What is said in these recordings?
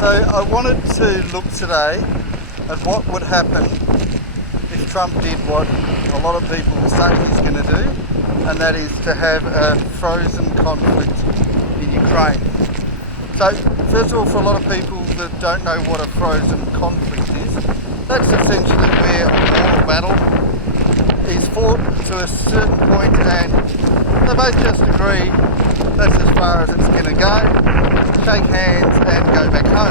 So I wanted to look today at what would happen if Trump did what a lot of people say he's going to do, and that is to have a frozen conflict in Ukraine. So first of all, for a lot of people that don't know what a frozen conflict is, that's essentially where a war or battle is fought to a certain point and they both just agree that's as far as it's going to go, shake hands and go back home.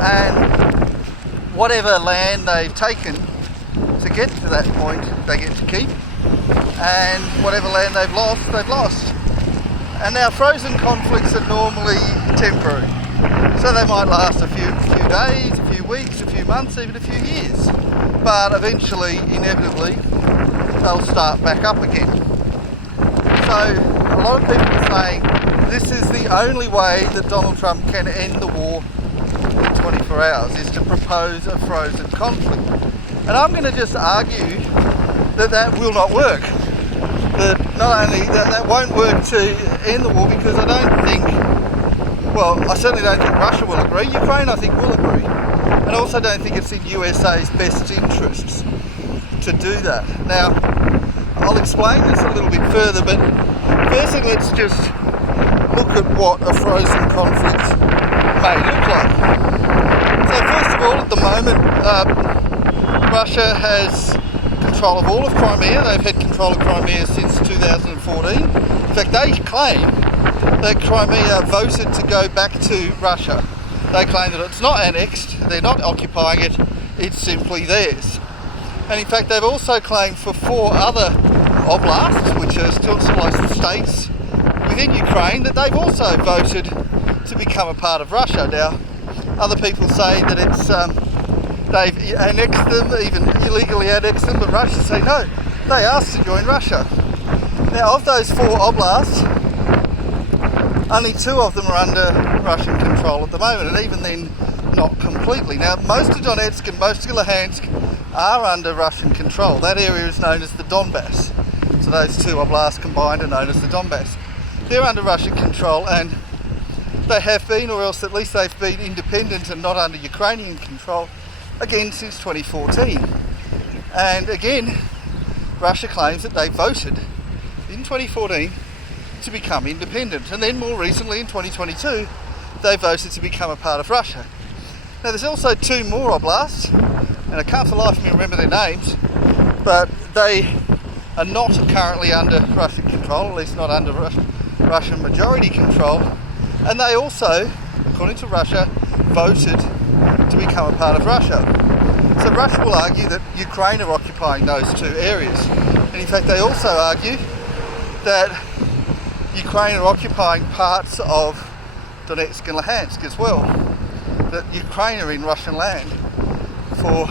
And whatever land they've taken to get to that point, they get to keep, and whatever land they've lost. And now frozen conflicts are normally temporary, so they might last a few days, a few weeks, a few months, even a few years, but eventually, inevitably, they'll start back up again. So a lot of people are saying this is the only way that Donald Trump can end the war in 24 hours, is to propose a frozen conflict. And I'm going to just argue that that will not work. That not only that won't work to end the war, because I don't think, well, I certainly don't think Russia will agree. Ukraine, I think, will agree. And I also don't think it's in USA's best interests to do that. Now, I'll explain this a little bit further, but firstly, let's just look at what a frozen conflict may look like. So first of all, at the moment, Russia has control of all of Crimea. They've had control of Crimea since 2014. In fact, they claim that Crimea voted to go back to Russia. They claim that it's not annexed, they're not occupying it, it's simply theirs. And in fact, they've also claimed for 4 other oblasts, which are still like states within Ukraine, that they've also voted to become a part of Russia. Now, other people say that it's they've annexed them, even illegally annexed them, but Russia say no, they asked to join Russia. Now, of those 4 oblasts, only 2 of them are under Russian control at the moment, and even then, not completely. Now, most of Donetsk and most of Luhansk are under Russian control. That area is known as the Donbass. So those 2 oblasts combined are known as the Donbass. They're under Russian control, and they have been, or else at least they've been independent and not under Ukrainian control, again since 2014. And again, Russia claims that they voted in 2014 to become independent, and then more recently in 2022 they voted to become a part of Russia. Now there's also 2 more oblasts, and I can't for the life of me remember their names, but they are not currently under Russian control, at least not under Russian majority control, and they also, according to Russia, voted to become a part of Russia. So Russia will argue that Ukraine are occupying those 2 areas, and in fact they also argue that Ukraine are occupying parts of Donetsk and Luhansk as well, that Ukraine are in Russian land for,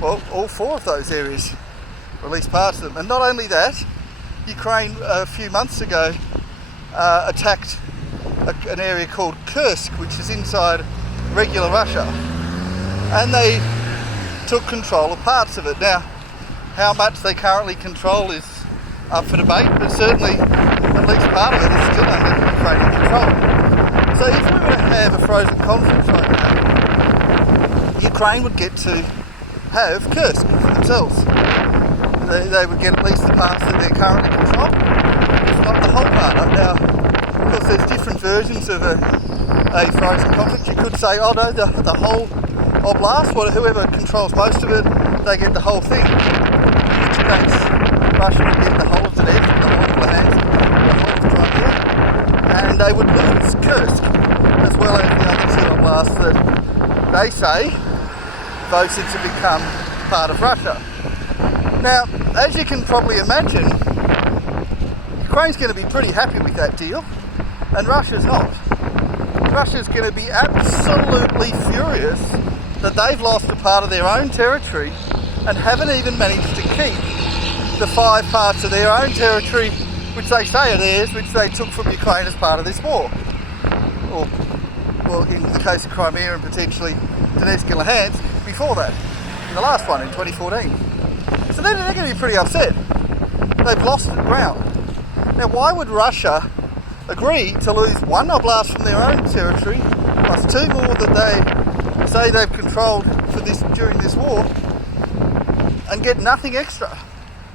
well, all 4 of those areas, or at least parts of them. And not only that, Ukraine a few months ago attacked an area called Kursk, which is inside regular Russia, and they took control of parts of it. Now, how much they currently control is up for debate, but certainly at least part of it is still under Ukrainian control. So if we were to have a frozen conflict right now, Ukraine would get to have Kursk for themselves. They would get at least the parts that they're currently controlling, if not the whole part. Now, of course, there's different versions of a frozen conflict. You could say, oh no, the whole oblast, whoever controls most of it, they get the whole thing. In which case, Russia would get the whole of Donetsk, the whole of Luhansk, the whole of Crimea, and they would lose Kursk, as well as the other 2 oblasts that they say voted to become part of Russia. Now, as you can probably imagine, Ukraine's going to be pretty happy with that deal, and Russia's not. Russia's going to be absolutely furious that they've lost a part of their own territory and haven't even managed to keep the 5 parts of their own territory which they say are theirs, which they took from Ukraine as part of this war. Or, well, in the case of Crimea and potentially Donetsk and Luhansk before that, in the last one in 2014. So they're going to be pretty upset. They've lost ground. Now, why would Russia agree to lose 1 oblast from their own territory, plus 2 more that they say they've controlled for this during this war, and get nothing extra.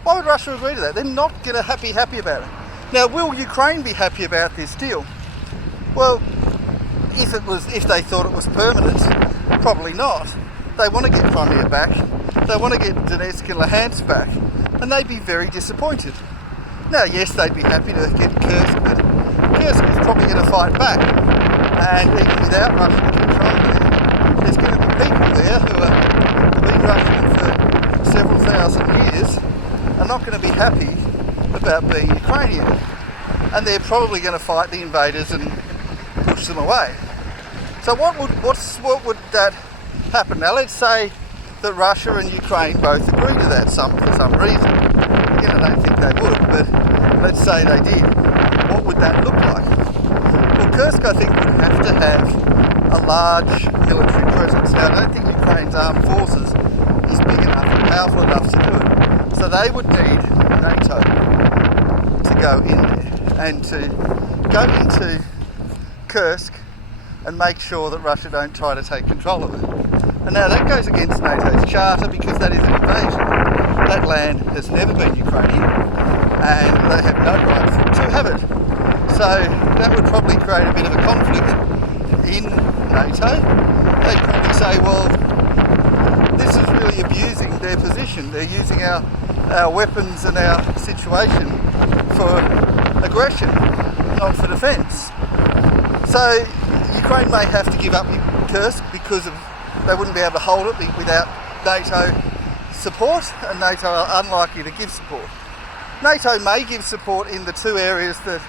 Why would Russia agree to that? They're not going to be happy about it. Now, will Ukraine be happy about this deal? Well, if they thought it was permanent, probably not. They want to get Crimea back, they want to get Donetsk and Luhansk back, and they'd be very disappointed. Now, yes, they'd be happy to get Kursk, but Kursk is probably going to fight back, and even without Russian control there's going to be people there who have been Russian for several thousand years, are not going to be happy about being Ukrainian, and they're probably going to fight the invaders and push them away. So what would that happen? Now, let's say that Russia and Ukraine both agree to that for some reason. Again, I don't think they would, but let's say they did. What would that look like? Well, Kursk, I think, would have to have a large military presence. Now, I don't think Ukraine's armed forces is big enough and powerful enough to do it. So they would need NATO to go in there and to go into Kursk and make sure that Russia don't try to take control of it. And now that goes against NATO's charter, because that is an invasion. That land has never been Ukrainian and they have no right to have it. So that would probably create a bit of a conflict in NATO. They'd probably say, well, this is really abusing their position. They're using our weapons and our situation for aggression, not for defence. So Ukraine may have to give up Kursk because they wouldn't be able to hold it without NATO support, and NATO are unlikely to give support. NATO may give support in the 2 areas that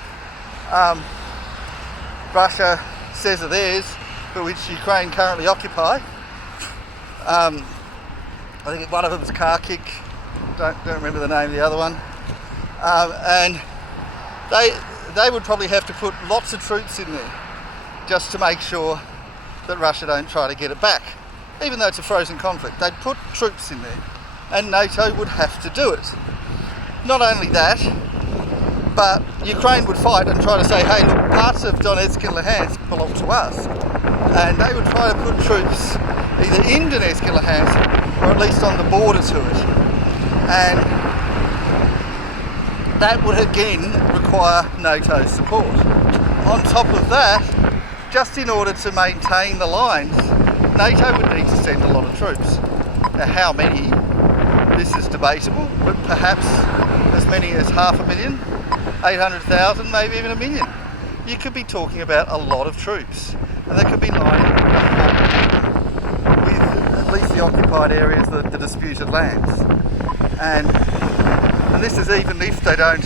Russia says are theirs, but which Ukraine currently occupy. I think one of them is Kharkiv. Don't remember the name of the other one. And they would probably have to put lots of troops in there just to make sure that Russia don't try to get it back. Even though it's a frozen conflict, they'd put troops in there, and NATO would have to do it. Not only that, but Ukraine would fight and try to say, hey, look, parts of Donetsk and Luhansk belong to us. And they would try to put troops either in Donetsk and Luhansk, or at least on the border to it. And that would again require NATO support. On top of that, just in order to maintain the lines, NATO would need to send a lot of troops. Now, how many? This is debatable, but perhaps as many as 500,000, 800,000, maybe even 1 million. You could be talking about a lot of troops, and they could be lining with at least the occupied areas, the disputed lands. And this is even if they don't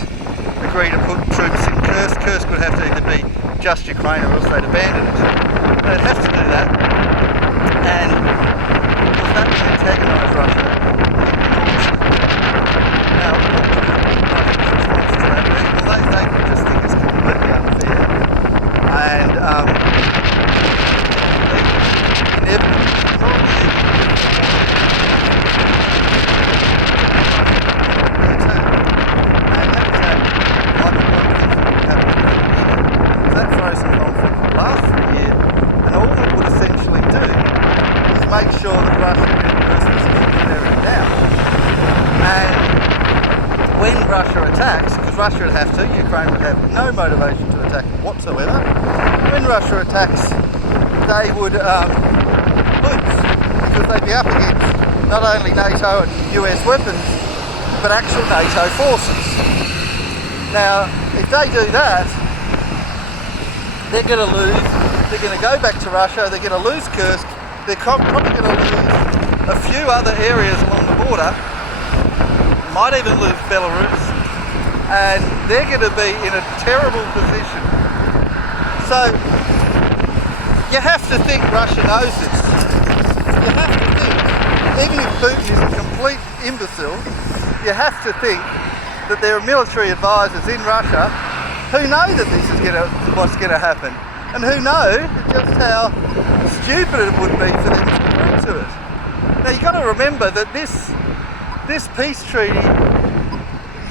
agree to put troops in Kursk. Kursk would have to either be just Ukraine or else they'd abandon it. They'd have to do that, and of course that would antagonise Russia. Now, Russia's response to that being, well, they just think it's completely unfair, and they inevitably probably make sure that Russia is in the worst position to tear it down. And when Russia attacks, because Russia would have to, Ukraine would have no motivation to attack whatsoever. When Russia attacks, they would lose, because they'd be up against not only NATO and US weapons, but actual NATO forces. Now, if they do that, they're going to lose. They're going to go back to Russia. They're going to lose Kursk. They're probably going to lose a few other areas along the border, might even lose Belarus, and they're going to be in a terrible position. So you have to think Russia knows this. You have to think, even if Putin is a complete imbecile, you have to think that there are military advisors in Russia who know that this is what's going to happen, and who know just how stupid it would be for them to agree to it. Now you've got to remember that this peace treaty,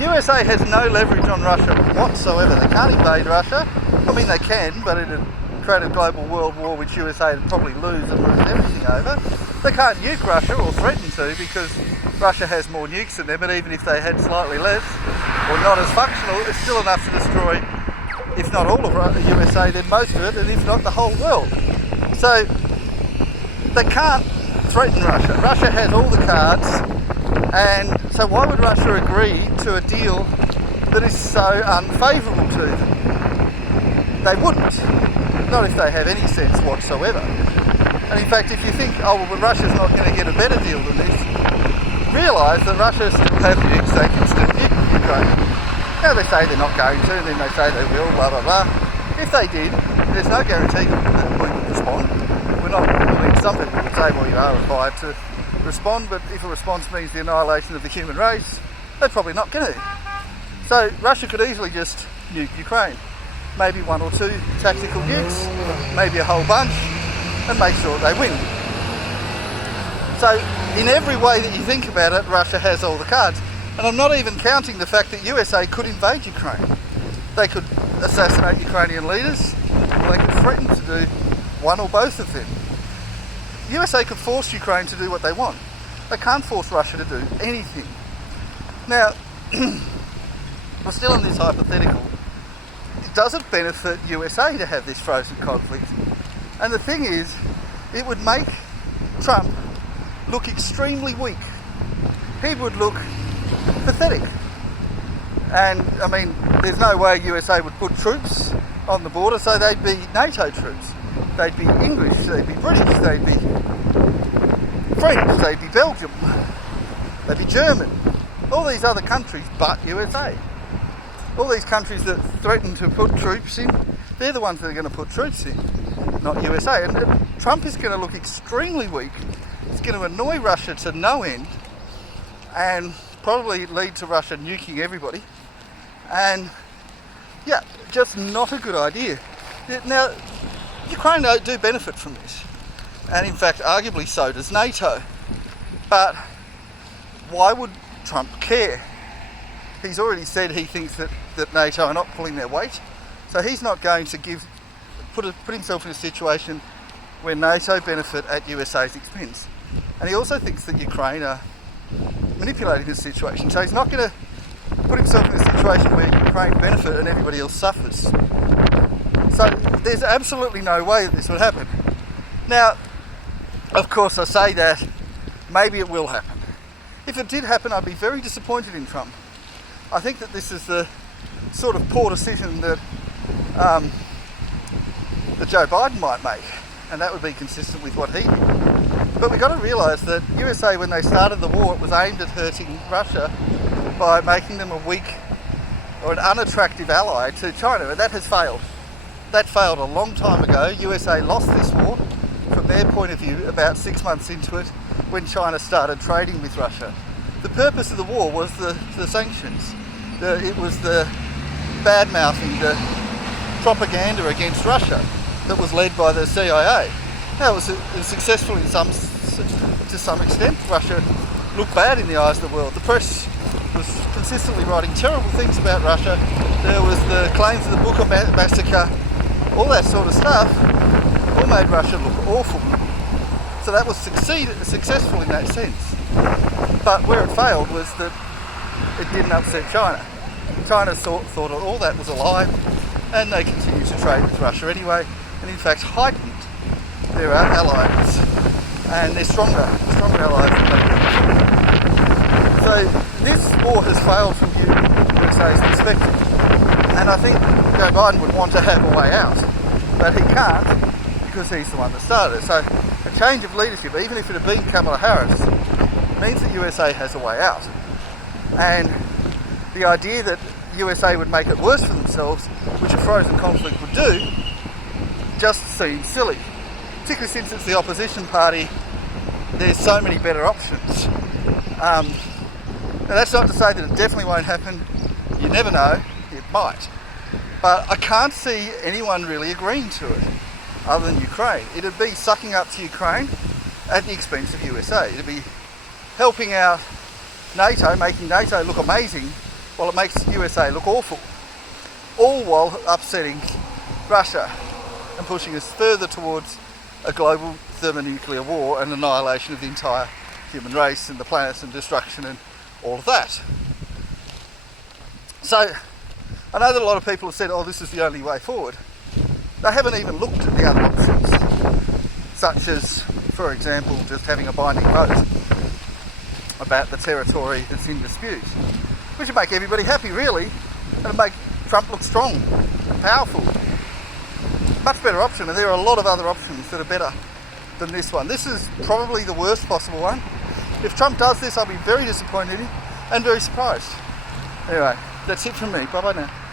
USA has no leverage on Russia whatsoever. They can't invade Russia. I mean, they can, but it'd create a global world war which USA would probably lose and lose everything over. They can't nuke Russia, or threaten to, because Russia has more nukes than them, but even if they had slightly less, or not as functional, it's still enough to destroy, if not all of USA, then most of it, and if not the whole world. So they can't threaten Russia. Russia has all the cards, and so why would Russia agree to a deal that is so unfavourable to them? They wouldn't. Not if they have any sense whatsoever. And in fact, if you think, oh well, Russia's not going to get a better deal than this, realise that Russia still have nukes, they can still nuke Ukraine. Now they say they're not going to, and then they say they will, blah blah blah. If they did, there's no guarantee that we would respond. We're not, I mean, some people would say, well, you are required to respond, but if a response means the annihilation of the human race, they're probably not going to. So Russia could easily just nuke Ukraine. Maybe one or two tactical nukes, maybe a whole bunch, and make sure they win. So in every way that you think about it, Russia has all the cards. And I'm not even counting the fact that USA could invade Ukraine. They could assassinate Ukrainian leaders, or they could threaten to do one or both of them. USA could force Ukraine to do what they want. They can't force Russia to do anything. Now, we're still in this hypothetical. Does it benefit USA to have this frozen conflict? And the thing is, it would make Trump look extremely weak. He would look pathetic. And I mean, there's no way USA would put troops on the border, so they'd be NATO troops. They'd be English, they'd be British, they'd be French, they'd be Belgium, they'd be German. All these other countries but USA. All these countries that threaten to put troops in, they're the ones that are going to put troops in, not USA. And Trump is going to look extremely weak. It's going to annoy Russia to no end, and probably lead to Russia nuking everybody. And yeah, just not a good idea. Now, Ukraine do benefit from this, and in fact, arguably so does NATO. But why would Trump care? He's already said he thinks that NATO are not pulling their weight, so he's not going to put himself in a situation where NATO benefit at USA's expense. And he also thinks that Ukraine are manipulating this situation, so he's not going to put himself in a situation where Ukraine benefit and everybody else suffers. So there's absolutely no way that this would happen. Now, of course, I say that maybe it will happen. If it did happen, I'd be very disappointed in Trump. I think that this is the sort of poor decision that Joe Biden might make, and that would be consistent with what he did. But we've got to realise that USA, when they started the war, it was aimed at hurting Russia by making them a weak or an unattractive ally to China, and that has failed. That failed a long time ago. USA lost this war, from their point of view, about 6 months into it, when China started trading with Russia. The purpose of the war was the sanctions. It was the bad-mouthing, the propaganda against Russia that was led by the CIA. Now, it was successful to some extent. Russia looked bad in the eyes of the world. The press was consistently writing terrible things about Russia. There was the claims of the Bucha massacre, all that sort of stuff, all made Russia look awful. So that was successful in that sense. But where it failed was that it didn't upset China. China thought all that was a lie, and they continued to trade with Russia anyway, and in fact heightened their allies, and they're stronger allies than they were. So this war has failed from USA's perspective, and I think Joe Biden would want to have a way out, but he can't because he's the one that started it. So a change of leadership, even if it had been Kamala Harris, means that USA has a way out. And the idea that USA would make it worse for themselves, which a frozen conflict would do, just seems silly. Particularly since it's the opposition party, there's so many better options. Now that's not to say that it definitely won't happen. You never know, it might. But I can't see anyone really agreeing to it, other than Ukraine. It'd be sucking up to Ukraine at the expense of USA. It'd be helping out NATO, making NATO look amazing, while it makes USA look awful. all while upsetting Russia and pushing us further towards a global thermonuclear war and annihilation of the entire human race and the planet and destruction and all of that. So I know that a lot of people have said, oh, this is the only way forward. They haven't even looked at the other options, such as, for example, just having a binding vote about the territory that's in dispute, which would make everybody happy, really, and it'd make Trump look strong and powerful. Much better option, and there are a lot of other options that are better than this one. This is probably the worst possible one. If Trump does this, I'll be very disappointed in him and very surprised. Anyway, that's it from me. Bye bye now.